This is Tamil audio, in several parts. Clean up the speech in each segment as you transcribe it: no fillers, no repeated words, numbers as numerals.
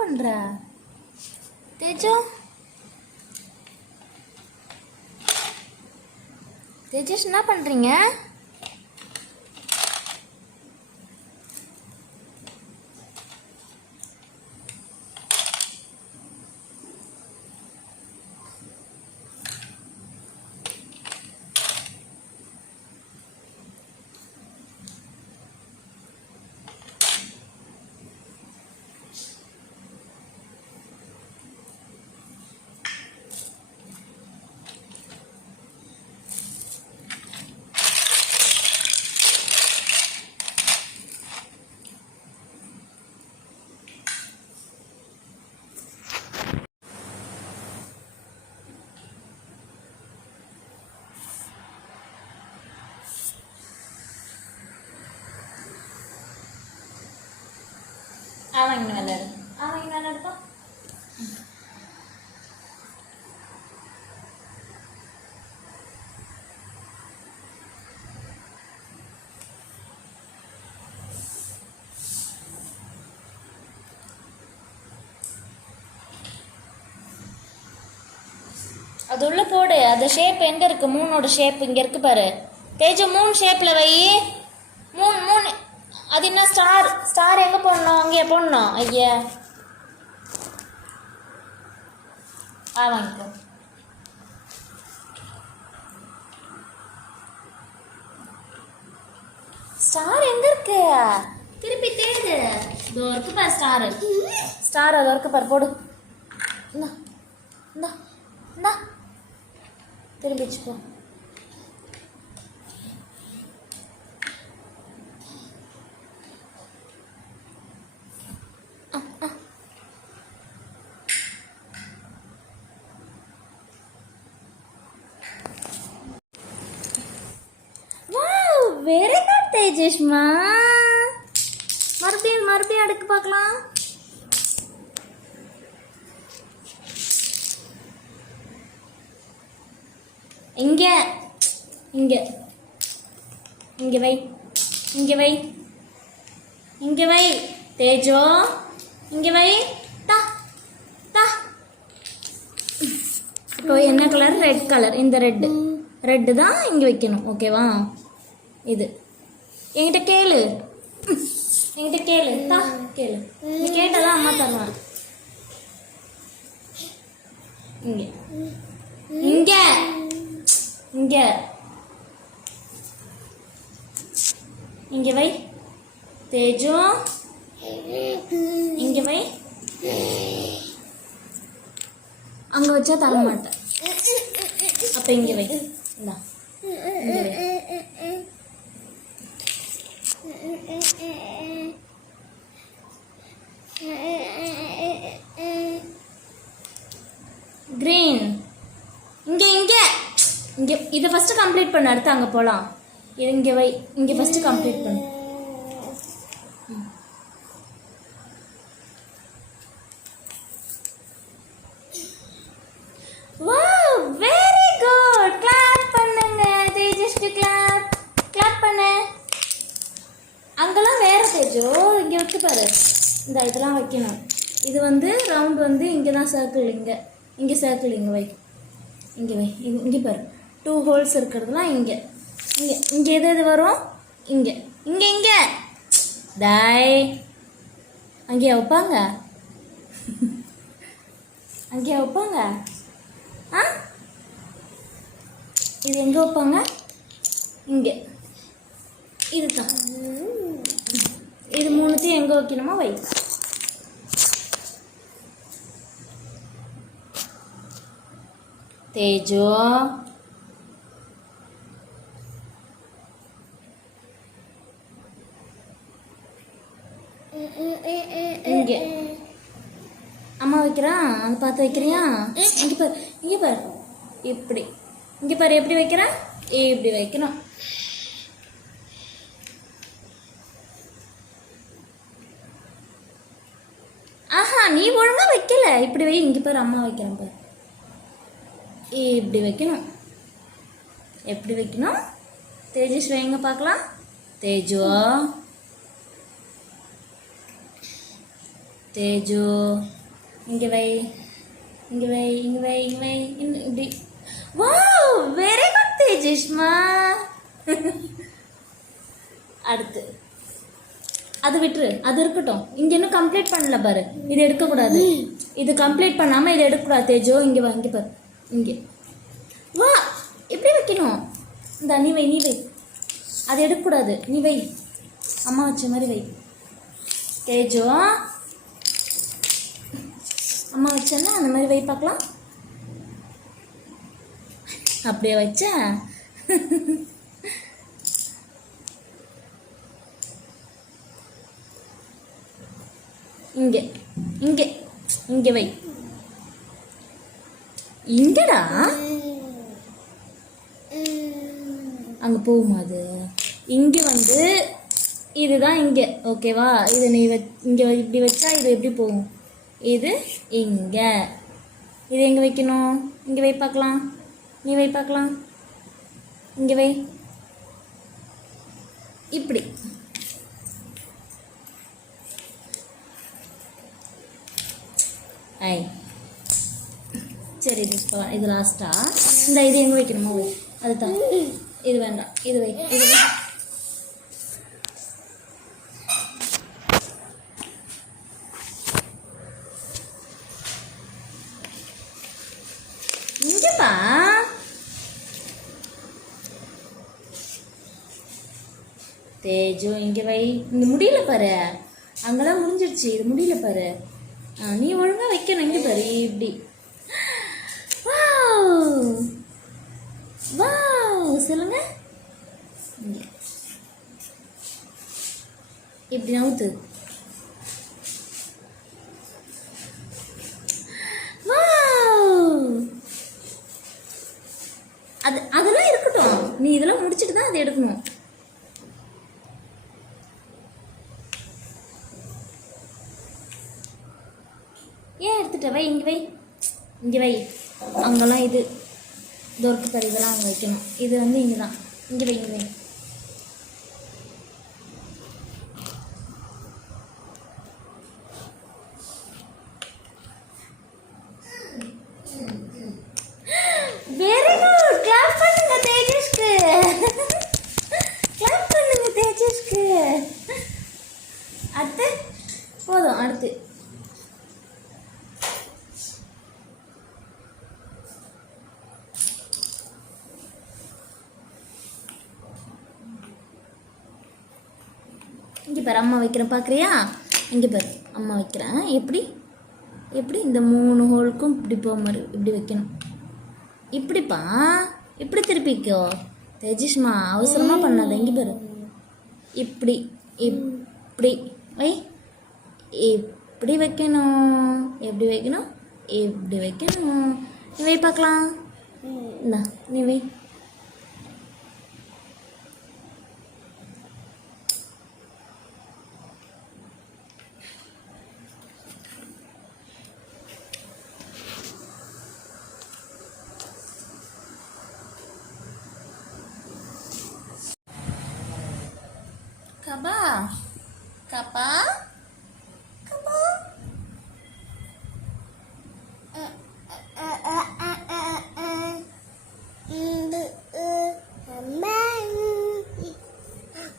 பண்ற தேஜு? தேஜேஷ் என்ன பண்றீங்க? அவன் இங்கே விளையாடு. அவன் இங்கே விளையாடுப்பா. அது உள்ள போடு. அந்த ஷேப் எங்க இருக்கு? மூணோட ஷேப் இங்க இருக்கு பாரு தேஜு. மூணு ஷேப்ல வை. மூணு மூணு. அது என்ன ஸ்டார்? ஸ்டார் எங்க போடணும்? அங்கே போடணும். ஐயா வாங்கிக்கோ. ஸ்டார் எங்க இருக்கு? திருப்பி தேடு. இதோ இருக்கு பாரு ஸ்டார். ஸ்டார் அதோ இருக்கு பாரு. போடு. இந்தா இந்தா இந்தா திரும்பி வச்சுக்கோ. வெரி குட் தேஜேஷ்மா. மறுபடியும் அடுக்கு பார்க்கலாம். இங்க இங்க இங்க வை. இங்க வை. இங்க வை தேஜோ. இங்க வை. தா தா. இப்போ என்ன கலர்? Red colour. இந்த ரெட்டு தான் இங்க வைக்கணும். ஓகேவா? இது என்கிட்ட கேளு. என்கிட்ட கேளு. தா கேளு. நீ கேட்டதான் அம்மா தருவாங்க. இங்க இங்க இங்க இங்க வை தேஜு. இங்க வை. அங்க வச்சா தர மாட்டேன். அப்ப இங்க வை. இந்தா இங்க வை. கிரீன். இங்க இங்க இங்க இதை ஃபர்ஸ்ட் கம்ப்ளீட் பண்ணு. அடுத்து அங்க போலாம். இங்க வை. இங்க ஃபர்ஸ்ட் கம்ப்ளீட் பண்ணு. Wow very good. கிளாப் பண்ணுங்க தேஜஸ்க்கு. கிளாப் பண்ணு. அங்கெல்லாம் வேற தேஜோ. இங்க வச்சு பாரு. இந்த இதெல்லாம் வைக்கணும். இது வந்து ரவுண்ட் வந்து இங்கே தான் சர்க்கிள். இங்கே சர்க்கிள். இங்கே வை. இங்கே வை. இங்கே பாரு 2 ஹோல்ஸ் இருக்கிறதுலாம் இங்கே. இங்கே எது வரும்? இங்கே இங்கே இங்கே டாய். அங்கேயா வைப்பாங்க? அங்கேயா வைப்பாங்க? ஆ இது எங்கே வைப்பாங்க? இங்கே. இதுதான். இது மூணுத்தையும் எங்கே வைக்கணுமோ வை. தேஜோ இங்கே அம்மா வைக்கிறான். அதை பார்த்து வைக்கிறியா? இங்கே பாரு. இங்கே பாரு. இப்படி. இங்கே பாரு எப்படி வைக்கிறேன். இப்படி வைக்கணும். ஆஹா நீ ஒழுங்கா வைக்கல. இப்படி வை. இங்கே பாரு அம்மா வைக்கிறேன் பாரு. இப்படி வைக்கணும். எப்படி வைக்கணும்? தேஜஸ் வைங்க பார்க்கலாம். தேஜோ தேஜு இங்கே வை, இங்கே வை, இங்கே வை, இங்கே வை, இன்னும் இப்படி. வாவ், வெரி குட் தேஜஸ்மா. அடுத்து அது விட்டுரு, அது இருக்கட்டும். இங்கே இன்னும் கம்ப்ளீட் பண்ணல பாரு, இது எடுக்கக்கூடாது. இது கம்ப்ளீட் பண்ணாமல் இதை எடுக்கக்கூடாது. தேஜோ இங்கே வா, இங்கே பாரு, இங்கே வா. எப்படி வைக்கணும்? இந்த நீ வை, நீ வை. அது எடுக்கக்கூடாது, நீ வை. அம்மா வச்ச மாதிரி வை. தேஜோ அம்மா வச்சேன்னா அந்த மாதிரி வை பார்க்கலாம். அப்படியே வச்சா இங்கே இங்கே இங்கே வை. இங்கடா அங்கே போகுமா? அது இங்கே வந்து இதுதான் இங்கே, ஓகேவா? இது நீ இங்கே இப்படி வச்சா இது எப்படி போகும்? இது இங்கே. இது எங்கே வைக்கணும்? இங்கே வை பார்க்கலாம். நீ வை பார்க்கலாம். இங்கே வை. இப்படி. ஐ சரி, இது லாஸ்ட்டா. இந்த இது எங்கே வைக்கணுமா? வை. அதுதான். இது வேண்டாம், இது வை, இது வை. இங்கப்பா. தேஜு இங்கே வை. இந்த முடியல பாரு, அங்கெல்லாம் முடிஞ்சிருச்சு. இது முடியல பாரு. நீ ஒழுங்கா வைக்கணும். இங்கே பாரு, இப்படி. வாவ் வாவ் சொல்லுங்க. இப்படி நவுத்து. அதெல்லாம் இருக்கட்டும், நீ இதெல்லாம் முடிச்சுட்டு தான் அதை எடுக்கணும். ஏன் எடுத்துட்ட? வை, இங்கே வை, இங்கே வை. அங்கெல்லாம் இது தோற்கு பாரு, இதெல்லாம் அங்கே வைக்கணும். இது வந்து இங்கே தான். இங்கே வை, இங்கே வை. Very good. கிளாப் பண்ணுங்க தேஜஸ்க்கு. கிளாப் பண்ணுங்க தேஜஸ்க்கு. அடுத்து போதும். அடுத்து இங்கே பாரு, அம்மா வைக்கிறேன் பார்க்குறியா? இங்கே பாரு, அம்மா வைக்கிறேன். எப்படி எப்படி இந்த 3 ஹோலுக்கும் இப்படி போக மாதிரி இப்படி வைக்கணும். இப்படிப்பா, இப்படி திருப்பிக்கோ தேஜஸ்மா. அவசரமாக பண்ணாத. இங்கே பாரு, இப்படி இப்படி வை. இப்படி வைக்கணும். எப்படி வைக்கணும்? இப்படி வைக்கணும். நீ வை பார்க்கலாம். இந்தா நீ வை. Kaba, kapa, kapa.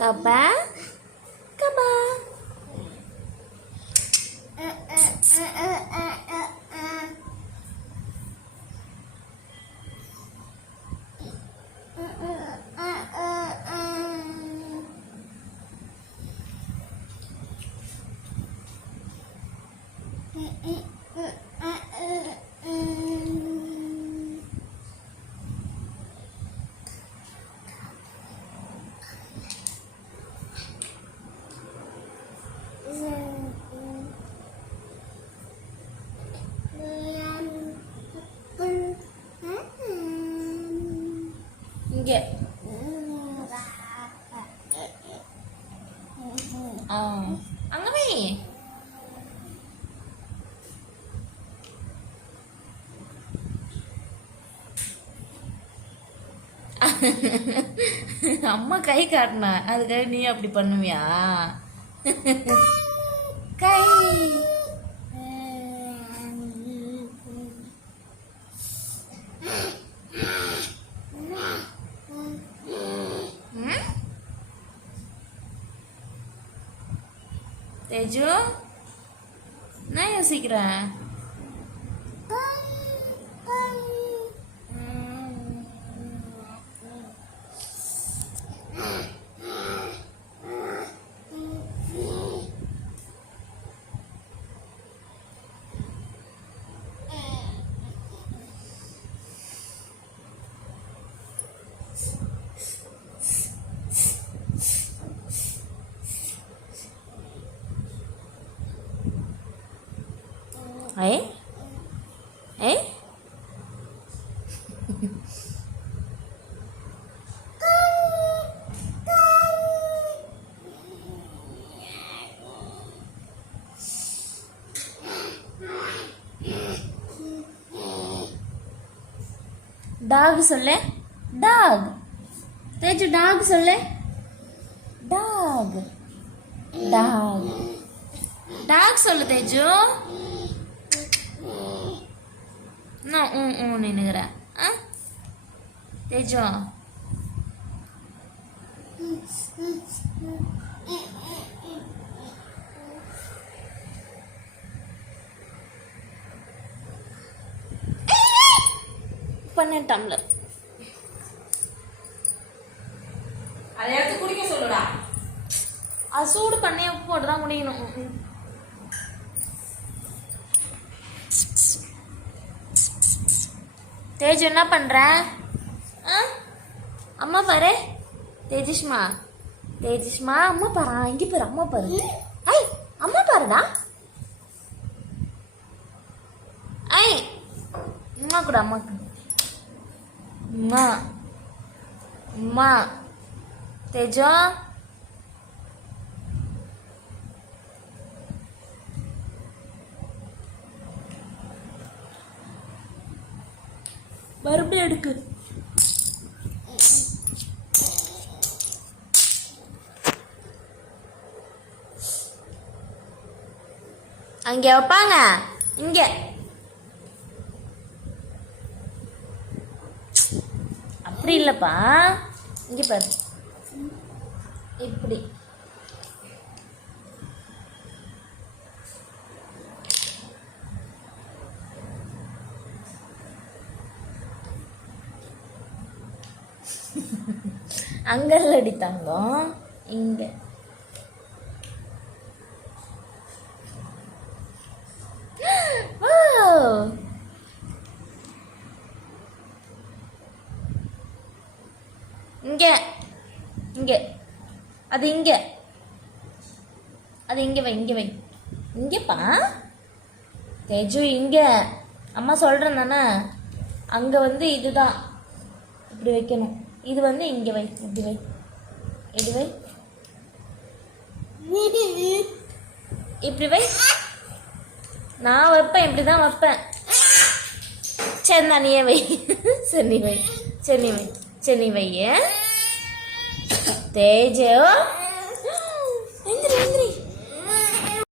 Kaba, kaba. இங்கே அங்கே வை. அம்மா கை காட்டினா அதுக்காக நீ அப்படி பண்ணுவியா? கை தேஜு நான் யோசிக்கிறேன். Ấy ấy டாக் சொல்லு. டாக். தேஜு டாக் சொல்லு. டாக். டாக். டாக் சொல்லு தேஜு. நான் நின்னுக்கிறேன். தேஜு பண்ண டம்ளர் அதை எடுத்து குடிக்க சொல்லுடா. அது சூடு பண்ணி உப்பு போட்டு தான் குடிக்கணும். தேஜு என்ன பண்ற? அம்மா பாரு. தேஜிஷ்மா தேஜிஷ்மா அம்மா பாரு. இங்கே பாரு அம்மா பாரு. ஐ அம்மா பாருடா. ஐ அம்மா கூட அம்மாக்கு. அம்மா அம்மா தேஜு மறுபடியும் எடுக்கு. அங்க வைப்பாங்க. இங்க அப்படி இல்லப்பா. இங்க பாரு இப்படி. அங்கல்ல அடித்தாங்க. இங்க இங்க இங்க அது இங்க அது இங்க வை. இங்க வை. இங்கப்பா தேஜு இங்க. அம்மா சொல்றேன் தானே. அங்க வந்து இதுதான் இப்படி வைக்கணும். இது வந்து இங்க வை. இப்படி வை. இப்படி வை. இப்படி வை. நான் வைப்பேன். இப்படிதான் வைப்பேன். சரி நான் நீயே வை. சரி நீ வை. சரி நீ வை. சரி நீ வை. தேஜு